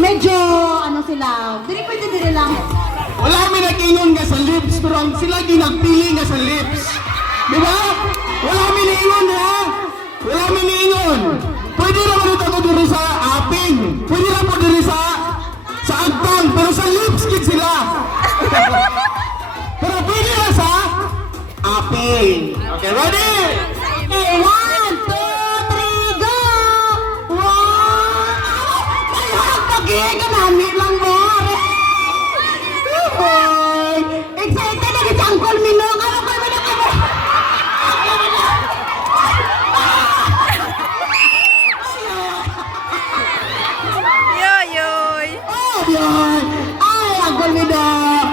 medyo, ano sila, diri pwede diri lang. Wala may nag-ingon nga sa lips, pero ang sila ginagpili nga sa lips. Di ba? Wala may naingon ha? Wala may naingon. Pwede naman ito ako diri sa aping. Pwede naman po diri sa agtang, pero sa lips kid sila. Pero pwede na sa aping. Okay, ready? Okay, 1, 2, 3, go! Wow! Ayun, pag-iiganamit lang mo. Hoy! Excited na si Uncle Minong. Ano ko naman ako? Yoyoy! Oh, yun! Ay, Uncle Minong!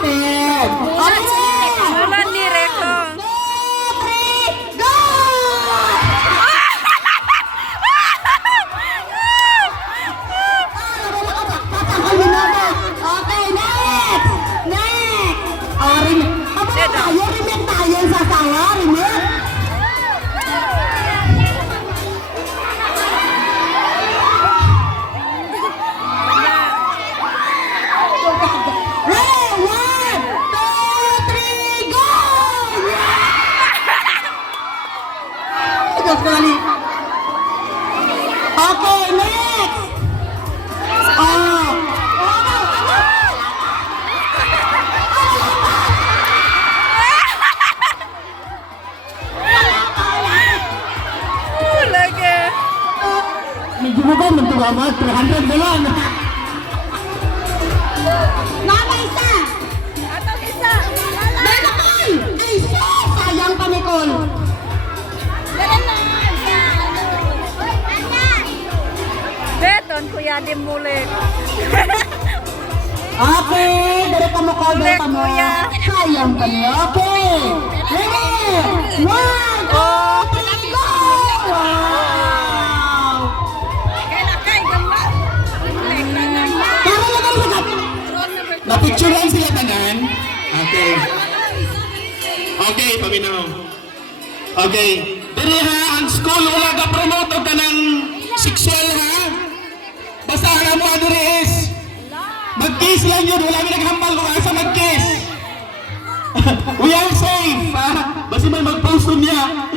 Okay! Okay! Nulan ni Rekong! 2, 3, go! Uncle Minong na. Okay, next! Next! Oh, remake. Aba tayo, remake tayo sa sawa, remake. Ready? 1, 2, 3, go! Ito kali. Okay, next! Oh! Lagi! Medyo mo ba magtugamat? 300 na lang. Mama, isa! Atong isa! Nicole! Isa! Sayang pa, Nicole. Beton, kuya di mulit. Okay, dari ka mo, Cole. Dari ka mo. Kuya. Sayang pa niya. Okay. Ready? 1, 2, 3, go! Wow! Tara lang ang sagat. Napicturean sila tanan? Okay. Okay, paminaw. Okay. Diri ha, ang school wala ka promote og kanang sexual ha. Basta ang mo diri is mag-kiss lang yun, wala may naghambal kung asa mag-kiss. We are safe ha. Basta man mag-post niya.